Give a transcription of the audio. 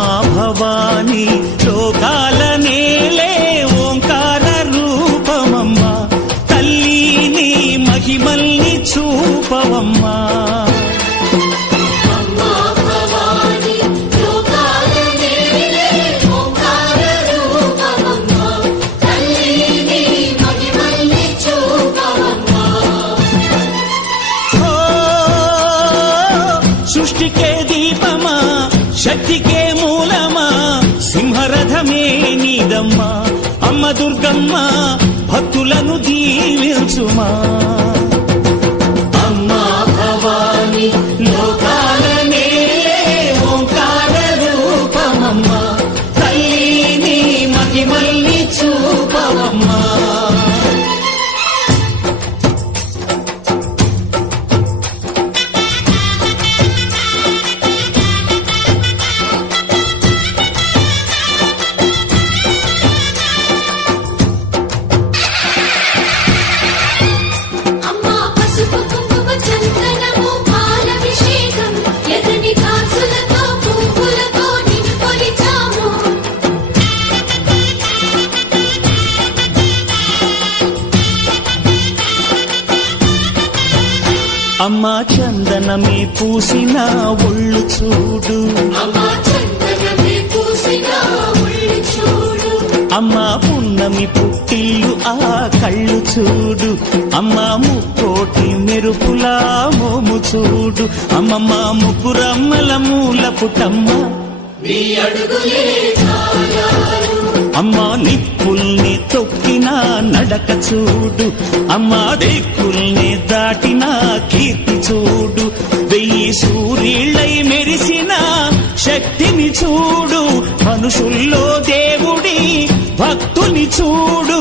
అమ్మా భవాని లోకాల నేలే ఓంకార రూపమమ్మా తల్లి నీ మహిమల్ని చూపవమ్మా సృష్టికే దీపమా శక్తికే మూలమా సింహరథమే నీదమ్మా అమ్మ దుర్గమ్మ భక్తులను దీవించుమా అమ్మా భవాని లోకాల నేలే ఓంకార రూపమమ్మా తల్లి నీ మహిమల్ని చూపవమ్మా అమ్మా చందనమే పూసిన ఒళ్ళు చూడు అమ్మా పున్నమి పుట్టిల్లు ఆ కళ్ళు చూడు అమ్మా ముక్కోటి మెరుపులా మోము చూడు అమ్మమ్మ ముగ్గురమ్మల మూల పుటమ్మ అమ్మా నిప్పుల్ని తొక్కిన నడక చూడు అమ్మా దిక్కుల్ని దాటిన కీర్తి చూడు 1000 సూర్యులై మెరిసిన శక్తిని చూడు మనుషుల్లో దేవుడి భక్తుని చూడు